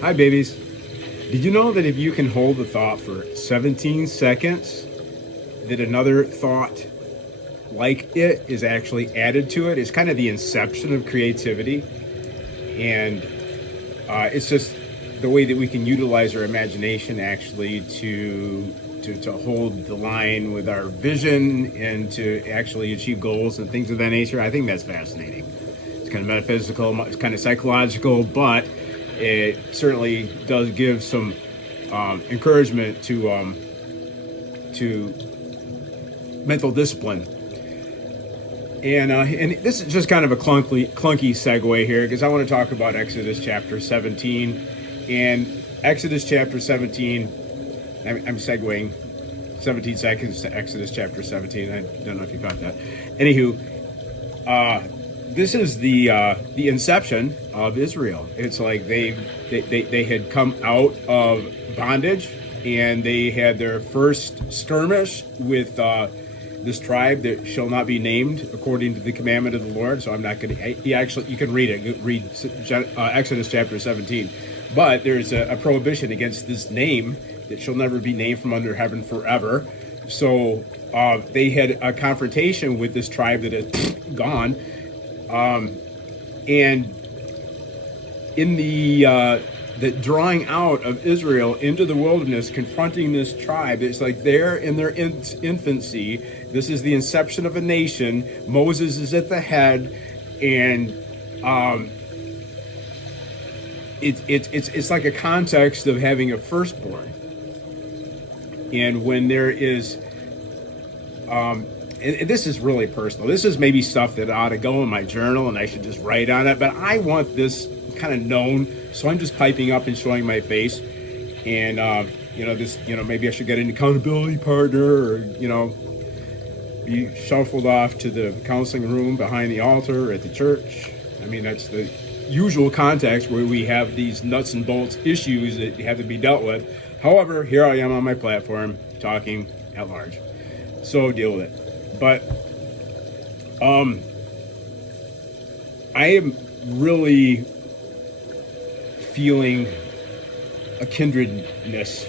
Hi, babies. Did you know that if you can hold a thought for 17 seconds, that another thought like it is actually added to it? It's kind of the inception of creativity. And it's just the way that we can utilize our imagination actually to hold the line with our vision and to actually achieve goals and things of that nature. I think that's fascinating. It's kind of metaphysical, it's kind of psychological, but it certainly does give some encouragement to mental discipline. And this is just kind of a clunky segue here because I want to talk about Exodus chapter 17. And Exodus chapter 17, I'm segueing 17 seconds to Exodus chapter 17. I don't know if you caught that. Anywho, this is the inception of Israel. It's like they had come out of bondage and they had their first skirmish with this tribe that shall not be named according to the commandment of the Lord. So I'm not going to. You can read it. Read Exodus chapter 17. But there's a prohibition against this name that shall never be named from under heaven forever. So they had a confrontation with this tribe that is gone. And in the drawing out of Israel into the wilderness, confronting this tribe, it's like they're in their infancy. This is the inception of a nation. Moses is at the head, and it's like a context of having a firstborn. And when there is, and this is really personal. This is maybe stuff that ought to go in my journal, and I should just write on it. But I want this kind of known, so I'm just piping up and showing my face. And maybe I should get an accountability partner, or be shuffled off to the counseling room behind the altar at the church. I mean, that's the usual context where we have these nuts and bolts issues that have to be dealt with. However, here I am on my platform talking at large, so deal with it. But I am really feeling a kindredness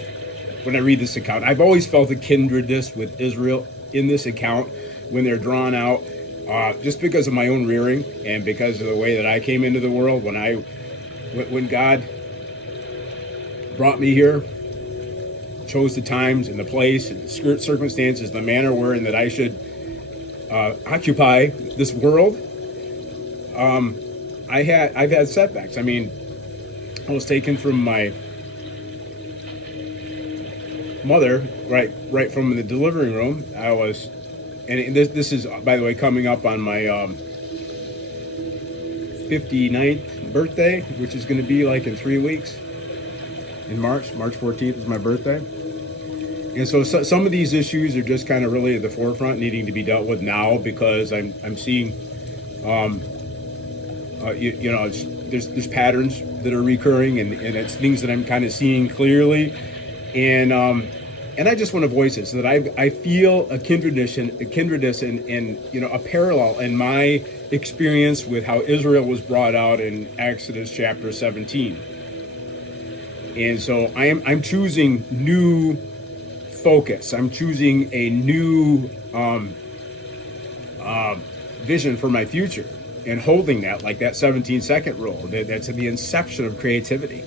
when I read this account. I've always felt a kindredness with Israel in this account when they're drawn out, just because of my own rearing and because of the way that I came into the world. When God brought me here, chose the times and the place and the circumstances, the manner wherein that I should occupy this world, I've had setbacks. I mean, I was taken from my mother right from the delivery room. And this is, by the way, coming up on my 59th birthday, which is going to be like in 3 weeks. In March 14th is my birthday. And so some of these issues are just kind of really at the forefront, needing to be dealt with now, because I'm seeing, there's patterns that are recurring, and it's things that I'm kind of seeing clearly, and I just want to voice it so that I feel a kindredness and a parallel in my experience with how Israel was brought out in Exodus chapter 17. And so I'm choosing new focus. I'm choosing a new vision for my future, and holding that, like that 17-second rule. That's the inception of creativity.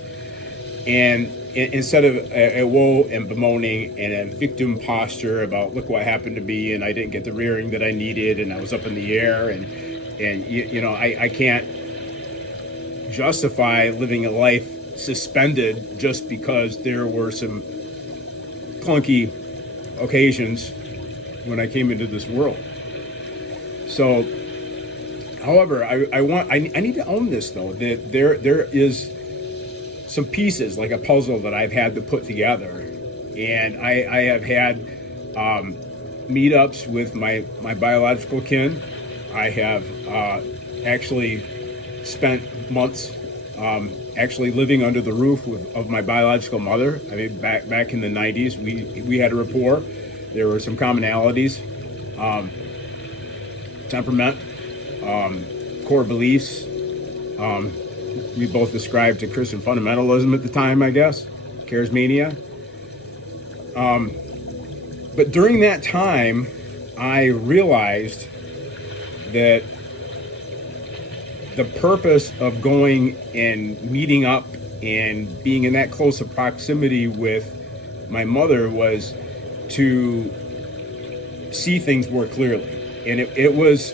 And instead of a woe and bemoaning and a victim posture about, look what happened to me, and I didn't get the rearing that I needed, and I was up in the air, and I can't justify living a life suspended just because there were some clunky occasions when I came into this world. So, however, I need to own this, though, that there is some pieces, like a puzzle, that I've had to put together. And I have had meetups with my biological kin. I have actually spent months actually living under the roof of my biological mother. I mean, back in the 90s, we had a rapport. There were some commonalities, temperament, core beliefs, we both ascribed to Christian fundamentalism at the time, I guess, charismania. But during that time, I realized that the purpose of going and meeting up and being in that close of proximity with my mother was to see things more clearly. And it was,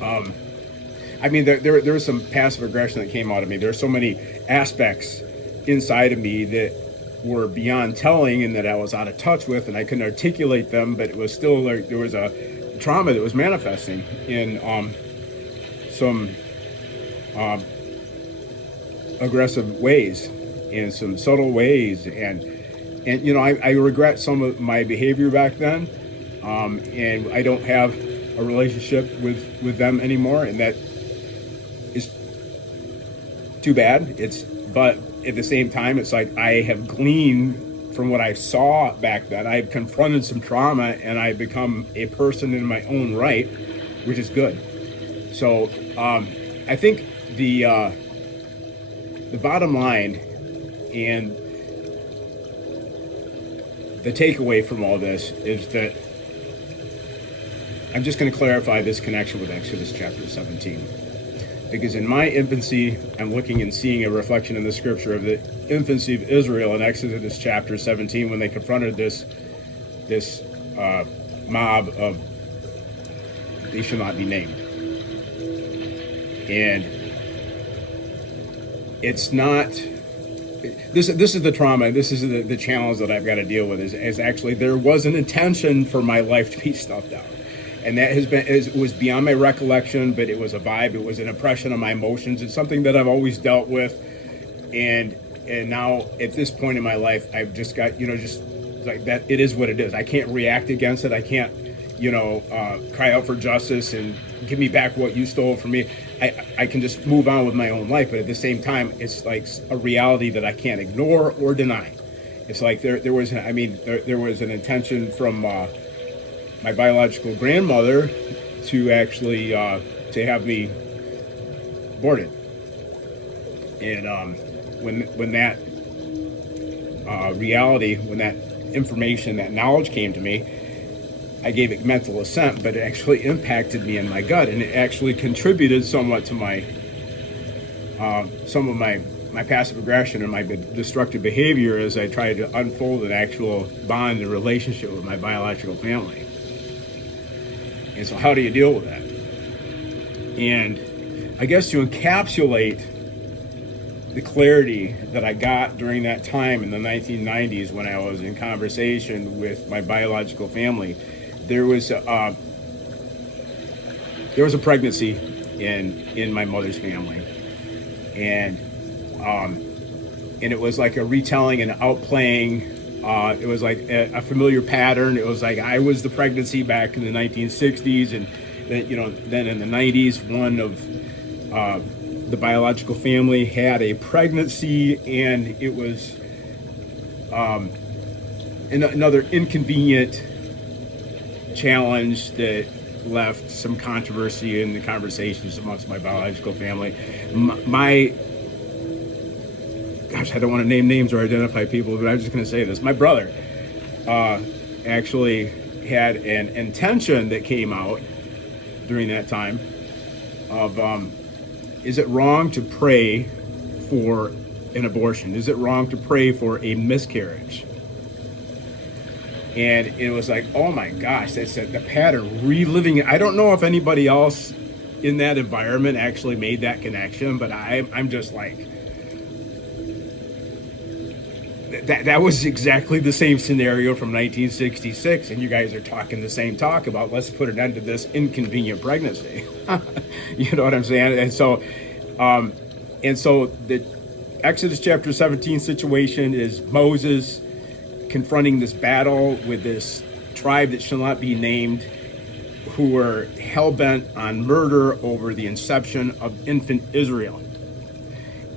I mean, there was some passive aggression that came out of me. There are so many aspects inside of me that were beyond telling and that I was out of touch with, and I couldn't articulate them, but it was still like there was a trauma that was manifesting in some aggressive ways, in some subtle ways, and you know, I regret some of my behavior back then, and I don't have a relationship with them anymore, and that is too bad. But at the same time, it's like I have gleaned from what I saw back then. I've confronted some trauma, and I've become a person in my own right, which is good. So I think the bottom line and the takeaway from all this is that I'm just going to clarify this connection with Exodus chapter 17. Because in my infancy, I'm looking and seeing a reflection in the scripture of the infancy of Israel in Exodus chapter 17 when they confronted this mob of they shall not be named. And it's not, this is the trauma, this is the challenge that I've got to deal with is actually there was an intention for my life to be stuffed out. And that it was beyond my recollection, but it was a vibe. It was an impression of my emotions. It's something that I've always dealt with. And now at this point in my life, I've just got, just like that. It is what it is. I can't react against it. I can't, cry out for justice and give me back what you stole from me. I can just move on with my own life. But at the same time, it's like a reality that I can't ignore or deny. It's like there was an intention from, my biological grandmother to actually to have me aborted, and when that reality, when that information, that knowledge came to me, I gave it mental assent, but it actually impacted me in my gut, and it actually contributed somewhat to my some of my passive aggression and my destructive behavior as I tried to unfold an actual bond and relationship with my biological family. And so how do you deal with that? And I guess to encapsulate the clarity that I got during that time in the 1990s when I was in conversation with my biological family, there was a pregnancy in my mother's family. And it was like a retelling and outplaying. It was like a familiar pattern. It was like I was the pregnancy back in the 1960s, and then in the 90s, one of the biological family had a pregnancy, and it was another inconvenient challenge that left some controversy in the conversations amongst my biological family. I don't want to name names or identify people, but I'm just going to say this. My brother actually had an intention that came out during that time of, is it wrong to pray for an abortion? Is it wrong to pray for a miscarriage? And it was like, oh my gosh, that's the pattern, reliving it. I don't know if anybody else in that environment actually made that connection, but I'm just like, that was exactly the same scenario from 1966, and you guys are talking the same talk about let's put an end to this inconvenient pregnancy. You know what I'm saying? And so the Exodus chapter 17 situation is Moses confronting this battle with this tribe that shall not be named, who were hell-bent on murder over the inception of infant Israel.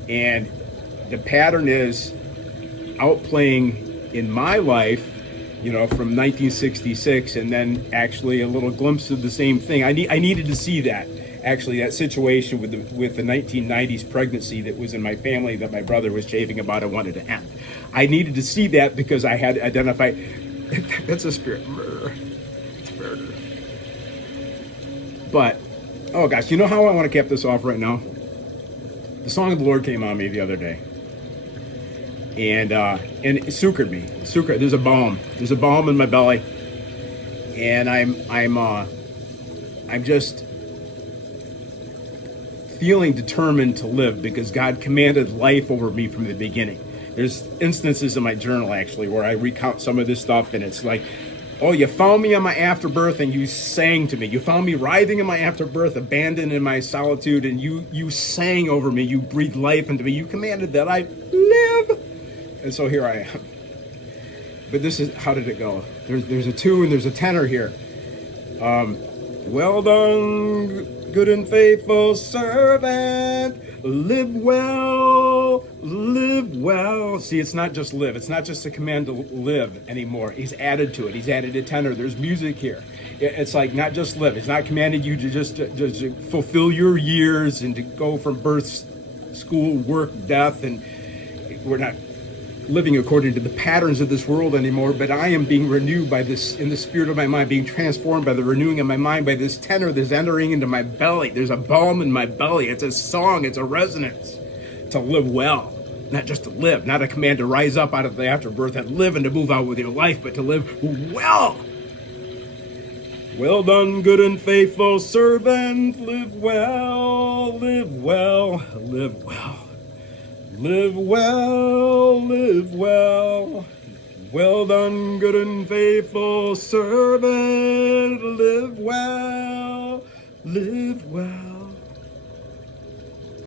And the pattern is outplaying in my life, from 1966, and then actually a little glimpse of the same thing. I needed to see that. actually that situation with the 1990s pregnancy that was in my family that my brother was chafing about and wanted to end. I needed to see that because I had to identify that's a spirit murder. It's murder. But oh gosh, you know how I want to cap this off right now? The song of the Lord came on me the other day, and it succored me. There's a balm. There's a balm in my belly, and I'm just feeling determined to live because God commanded life over me from the beginning. There's instances in my journal actually where I recount some of this stuff, and it's like, oh, you found me on my afterbirth and you sang to me. You found me writhing in my afterbirth, abandoned in my solitude, and you sang over me. You breathed life into me. You commanded that I live. And so here I am. But this is, how did it go? There's a tune, there's a tenor here. Well done, good and faithful servant. Live well, live well. See, it's not just live. It's not just a command to live anymore. He's added to it. He's added a tenor. There's music here. It's like not just live. It's not commanded you to just fulfill your years and to go from birth, school, work, death. And we're not living according to the patterns of this world anymore, but I am being renewed by this, in the spirit of my mind, being transformed by the renewing of my mind, by this tenor that's entering into my belly. There's a balm in my belly. It's a song. It's a resonance to live well, not just to live, not a command to rise up out of the afterbirth and live and to move out with your life, but to live well. Well done, good and faithful servant. Live well, live well, live well. Live well, live well. Well done, good and faithful servant. Live well, live well.